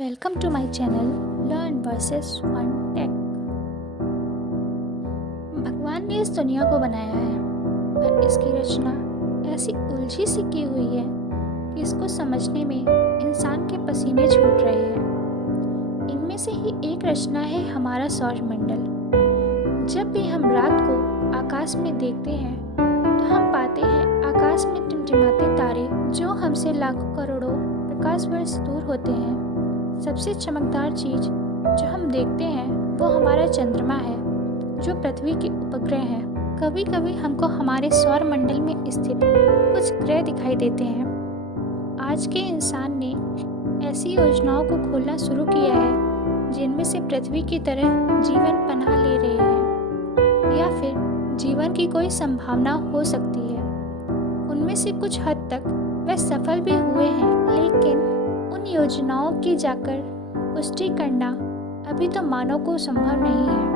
Welcome to my channel Learn vs Fun Tech। भगवान ने इस दुनिया को बनाया है, पर इसकी रचना ऐसी उलझी सी की हुई है कि इसको समझने में इंसान के पसीने छूट रहे हैं। इनमें से ही एक रचना है हमारा सौरमंडल। जब भी हम रात को आकाश में देखते हैं तो हम पाते हैं आकाश में टिमटिमाते तारे जो हमसे लाखों करोड़ों प्रकाश वर्ष दूर होते हैं। सबसे चमकदार चीज जो हम देखते हैं वो हमारा चंद्रमा है, जो पृथ्वी के उपग्रह है। कभी कभी हमको हमारे सौर मंडल में स्थित कुछ ग्रह दिखाई देते हैं। आज के इंसान ने ऐसी योजनाओं को खोलना शुरू किया है जिनमें से पृथ्वी की तरह जीवन पनाह ले रहे हैं या फिर जीवन की कोई संभावना हो सकती है। उनमें से कुछ हद तक वे सफल भी हुए हैं, लेकिन उन योजनाओं की जाकर पुष्टि करना अभी तो मानव को संभव नहीं है,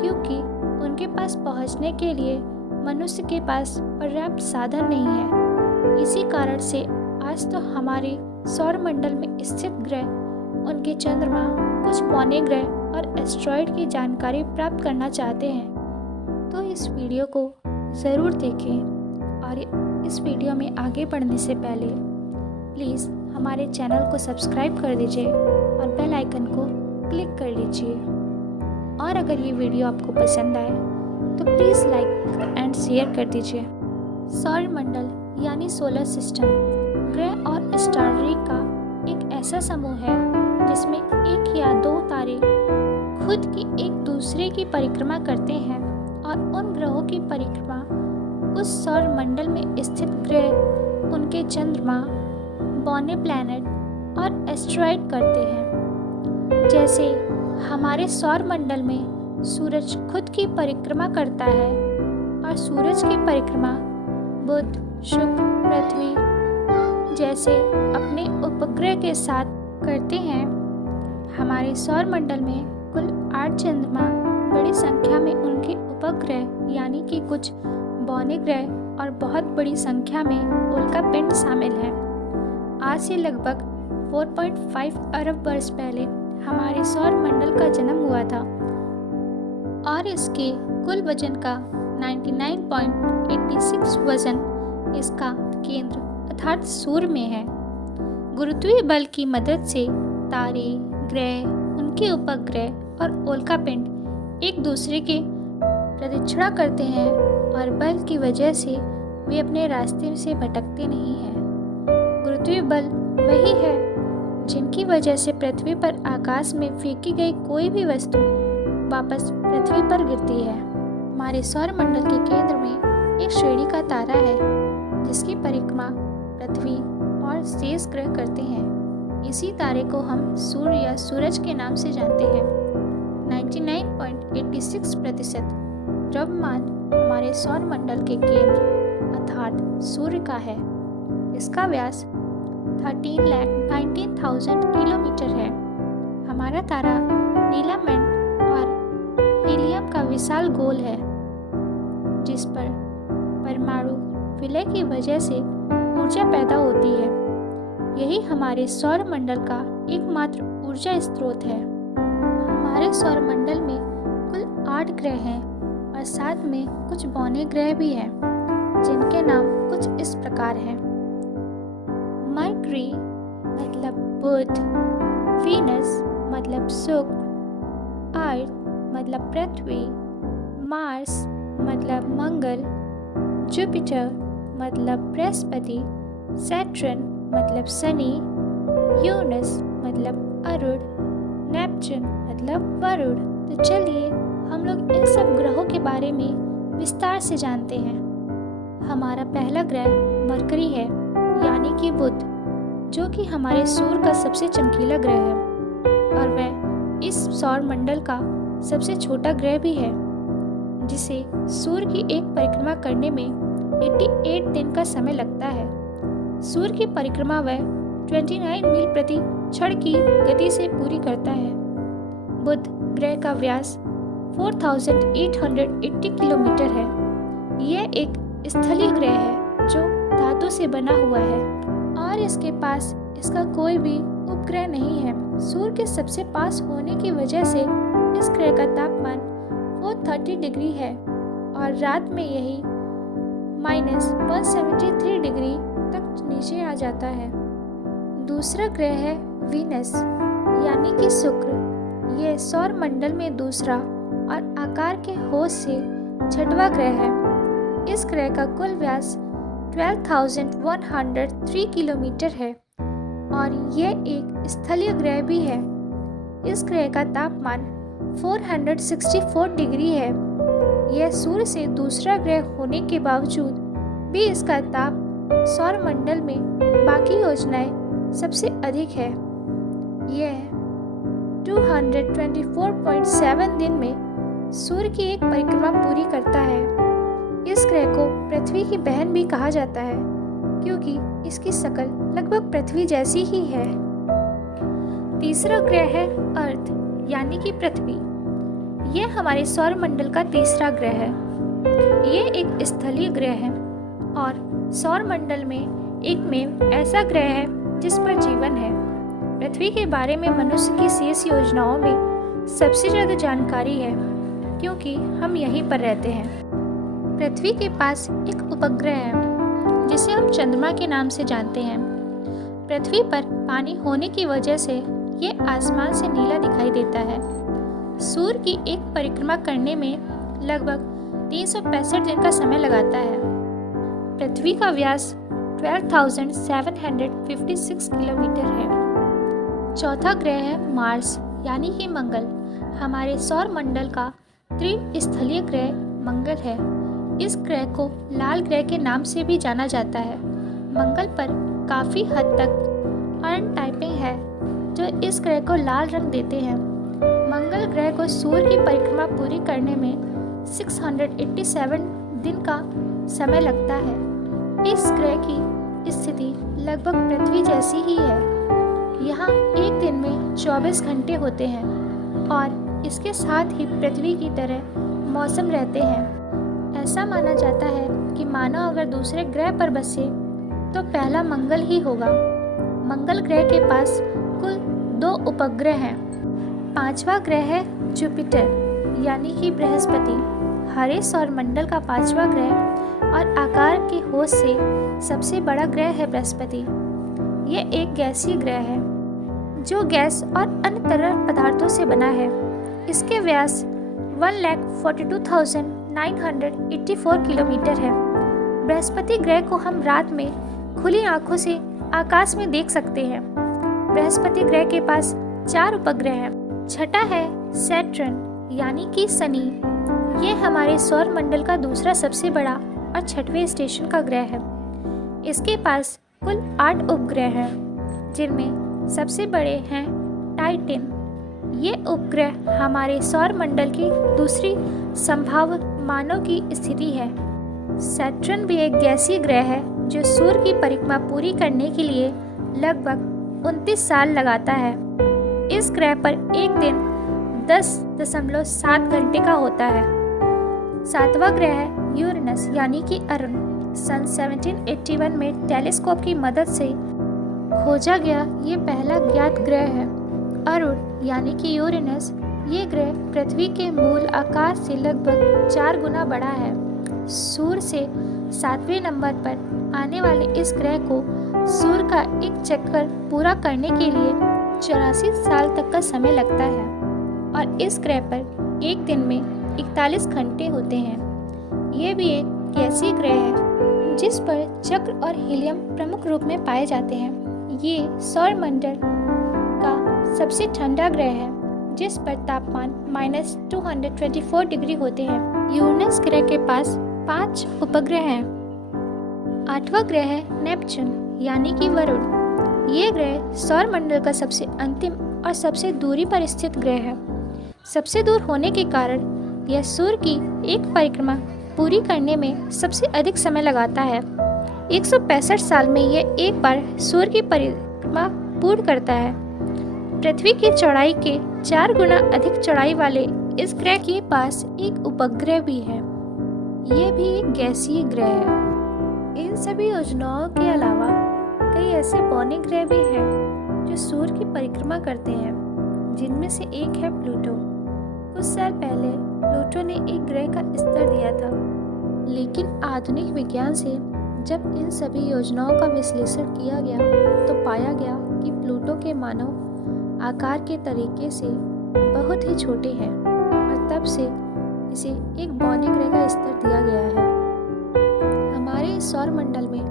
क्योंकि उनके पास पहुंचने के लिए मनुष्य के पास पर्याप्त साधन नहीं है। इसी कारण से आज तो हमारे सौरमंडल में स्थित ग्रह, उनके चंद्रमा, कुछ पौने ग्रह और एस्ट्रॉयड की जानकारी प्राप्त करना चाहते हैं। तो इस वीडियो को ज़रूर देखें और इस वीडियो में आगे बढ़ने से पहले प्लीज़ हमारे चैनल को सब्सक्राइब कर दीजिए और बेल आइकन को क्लिक कर लीजिए। और अगर ये वीडियो आपको पसंद आए तो प्लीज़ लाइक एंड शेयर कर दीजिए। सौरमंडल यानी सोलर सिस्टम ग्रह और स्टाररी का एक ऐसा समूह है जिसमें एक या दो तारे खुद की एक दूसरे की परिक्रमा करते हैं और उन ग्रहों की परिक्रमा उस सौरमंडल में स्थित ग्रह, उनके चंद्रमा, बौने प्लैनेट और एस्ट्रॉयड करते हैं। जैसे हमारे सौरमंडल में सूरज खुद की परिक्रमा करता है और सूरज की परिक्रमा बुध, शुक्र, पृथ्वी जैसे अपने उपग्रह के साथ करते हैं। हमारे सौरमंडल में कुल 8 चंद्रमा, बड़ी संख्या में उनके उपग्रह यानी कि कुछ बौने ग्रह और बहुत बड़ी संख्या में उल्का पिंड शामिल है। आज से लगभग 4.5 अरब वर्ष पहले हमारे सौर मंडल का जन्म हुआ था और इसके कुल वजन का 99.86 वजन इसका केंद्र अर्थात सूर्य में है। गुरुत्वीय बल की मदद से तारे, ग्रह, उनके उपग्रह और उल्का पिंड एक दूसरे के प्रदक्षिणा करते हैं और बल की वजह से वे अपने रास्ते से भटकते नहीं हैं। गुरुत्वीय बल वही है जिनकी वजह से पृथ्वी पर आकाश में फेंकी गई कोई भी वस्तु वापस पृथ्वी पर गिरती है। हमारे सौरमंडल के केंद्र में एक श्रेणी का तारा है जिसकी परिक्रमा पृथ्वी और शेष ग्रह करते हैं। इसी तारे को हम सूर्य या सूरज के नाम से जानते हैं। 99.86% द्रव्यमान हमारे सौरमंडल के केंद्र अर्थात सूर्य का है। इसका व्यास 13,19,000 किलोमीटर है। हमारा तारा नीलामंड और हीलियम का विशाल गोल है जिस पर परमाणु विलय की वजह से ऊर्जा पैदा होती है। यही हमारे सौरमंडल का एकमात्र ऊर्जा स्रोत है। हमारे सौरमंडल में कुल 8 ग्रह हैं और साथ में कुछ बौने ग्रह भी हैं जिनके नाम कुछ इस प्रकार हैं। मरकरी मतलब बुध, वीनस मतलब शुक्र, अर्थ मतलब पृथ्वी, मार्स मतलब मंगल, जुपिटर मतलब बृहस्पति, सैटर्न मतलब शनि, यूरेनस मतलब अरुण, नेपच्यून मतलब वरुण। तो चलिए हम लोग इन सब ग्रहों के बारे में विस्तार से जानते हैं। हमारा पहला ग्रह मरकरी है यानी कि बुध, जो कि हमारे सूर्य का सबसे चमकीला ग्रह है और वह इस सौर मंडल का सबसे छोटा ग्रह भी है, जिसे सूर्य की एक परिक्रमा करने में 88 दिन का समय लगता है। सूर्य की परिक्रमा वह 29 मील प्रति क्षण की गति से पूरी करता है। बुध ग्रह का व्यास 4,880 किलोमीटर है। यह एक स्थलीय ग्रह है जो धातु से बना हुआ है और इसके पास इसका कोई भी उपग्रह नहीं है। सूर्य के सबसे पास होने की वजह से इस ग्रह का तापमान 430 डिग्री है और रात में यही -173 डिग्री तक नीचे आ जाता है। दूसरा ग्रह है वीनस यानी कि शुक्र। ये सौर मंडल में दूसरा और आकार के होश से छठवां ग्रह है। इस ग्रह का कुल व्यास 12,103 किलोमीटर है और यह एक स्थलीय ग्रह भी है। इस ग्रह का तापमान 464 डिग्री है। यह सूर्य से दूसरा ग्रह होने के बावजूद भी इसका ताप सौर मंडल में बाकी योजनाएं सबसे अधिक है। यह 224.7 दिन में सूर्य की एक परिक्रमा पूरी करता है। इस ग्रह को पृथ्वी की बहन भी कहा जाता है क्योंकि इसकी शक्ल लगभग पृथ्वी जैसी ही है। तीसरा ग्रह है अर्थ यानी कि पृथ्वी। यह हमारे सौर मंडल का तीसरा ग्रह है। यह एक स्थलीय ग्रह है और सौर मंडल में एकमेव ऐसा ग्रह है जिस पर जीवन है। पृथ्वी के बारे में मनुष्य की शेष योजनाओं में सबसे ज्यादा जानकारी है क्योंकि हम यहीं पर रहते हैं। पृथ्वी के पास एक उपग्रह है जिसे हम चंद्रमा के नाम से जानते हैं। पृथ्वी पर पानी होने की वजह से ये आसमान से नीला दिखाई देता है। सूर्य की एक परिक्रमा करने में लगभग 365 दिन का समय लगाता है। पृथ्वी का व्यास 12,756 किलोमीटर है। चौथा ग्रह है मार्स यानी कि मंगल। हमारे सौर मंडल का त्रिस्थलीय ग्रह मंगल है। इस ग्रह को लाल ग्रह के नाम से भी जाना जाता है। मंगल पर काफ़ी हद तक आयरन टाइपिंग है जो इस ग्रह को लाल रंग देते हैं। मंगल ग्रह को सूर्य की परिक्रमा पूरी करने में 687 दिन का समय लगता है। इस ग्रह की स्थिति लगभग पृथ्वी जैसी ही है। यहाँ एक दिन में 24 घंटे होते हैं और इसके साथ ही पृथ्वी की तरह मौसम रहते हैं। ऐसा माना जाता है कि मानव अगर दूसरे ग्रह पर बसे तो पहला मंगल ही होगा। मंगल ग्रह के पास कुल 2 उपग्रह हैं। पांचवा ग्रह है जुपिटर यानी कि बृहस्पति। हरे सौर मंडल का पांचवा ग्रह और आकार के होश से सबसे बड़ा ग्रह है बृहस्पति। यह एक गैसीय ग्रह है जो गैस और अन्य तरल पदार्थों से बना है। इसके व्यास 1,42,984 किलोमीटर है। बृहस्पति ग्रह को हम रात में खुली आंखों से आकाश में देख सकते हैं। बृहस्पति ग्रह के पास 4 उपग्रह हैं। छठा है सैटर्न यानी कि शनि। यह हमारे सौर मंडल का दूसरा सबसे बड़ा और 6वें स्टेशन का ग्रह है। इसके पास कुल 8 उपग्रह हैं जिनमें सबसे बड़े हैं टाइटन। ये उपग्रह हमारे सौर मंडल की दूसरी संभावित मानव की स्थिति है। सैटर्न भी एक गैसीय ग्रह है जो सूर्य की परिक्रमा पूरी करने के लिए लगभग 29 साल लगाता है। इस ग्रह पर एक दिन 10.7 घंटे का होता है। 7वां ग्रह है यूरेनस यानी कि अरुण। सन 1781 में टेलीस्कोप की मदद से खोजा गया ये पहला ज्ञात ग्रह है। अरुण यानी कि यूरेनस ये ग्रह पृथ्वी के मूल आकार से लगभग 4 गुना बड़ा है। सूर्य से 7वें नंबर पर आने वाले इस ग्रह को सूर्य का एक चक्कर पूरा करने के लिए 84 साल तक का समय लगता है और इस ग्रह पर एक दिन में 41 घंटे होते हैं। ये भी एक गैसीय ग्रह है जिस पर चक्र और हीलियम प्रमुख रूप में पाए जाते हैं। ये सौर मंडल का सबसे ठंडा ग्रह है जिस पर तापमान -224 डिग्री होते हैं। यूरेनस ग्रह के पास 5 उपग्रह हैं। 8वां ग्रह है नेपच्यून यानी कि वरुण। ये ग्रह सौर मंडल का सबसे अंतिम और सबसे दूरी पर स्थित ग्रह है। सबसे दूर होने के कारण यह सूर्य की एक परिक्रमा पूरी करने में सबसे अधिक समय लगाता है। 165 साल में यह एक बार सूर्य की परिक्रमा पूर्ण करता है। पृथ्वी की चौड़ाई के 4 गुना अधिक चौड़ाई वाले इस ग्रह के पास एक उपग्रह भी है। यह भी एक गैसीय ग्रह है। इन सभी योजनाओं के अलावा कई ऐसे पौने ग्रह भी हैं जो जो सूर्य की परिक्रमा करते हैं, जिनमें से एक है प्लूटो। कुछ साल पहले प्लूटो ने एक ग्रह का स्तर दिया था, लेकिन आधुनिक विज्ञान से जब इन सभी योजनाओं का विश्लेषण किया गया तो पाया गया कि प्लूटो के मानव आकार के तरीके से बहुत ही छोटे हैं और तब से इसे एक बौने ग्रह का स्तर दिया गया है। हमारे इस सौर मंडल में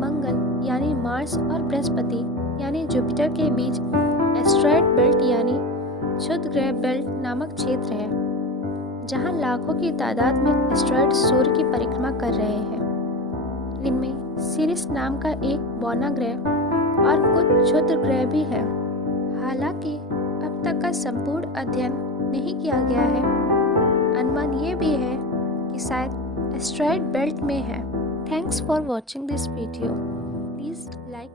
मंगल यानी मार्स और बृहस्पति यानी जुपिटर के बीच एस्टेरॉयड बेल्ट यानी क्षुद्र ग्रह बेल्ट नामक क्षेत्र है, जहां लाखों की तादाद में एस्टेरॉयड सूर्य की परिक्रमा कर रहे हैं। इनमें सिरिस नाम का एक बौना ग्रह और कुछ क्षुद्र ग्रह भी है। हालांकि अब तक का संपूर्ण अध्ययन नहीं किया गया है। अनुमान ये भी है कि शायद एस्टेरॉयड बेल्ट में है। Thanks for watching this video. Please like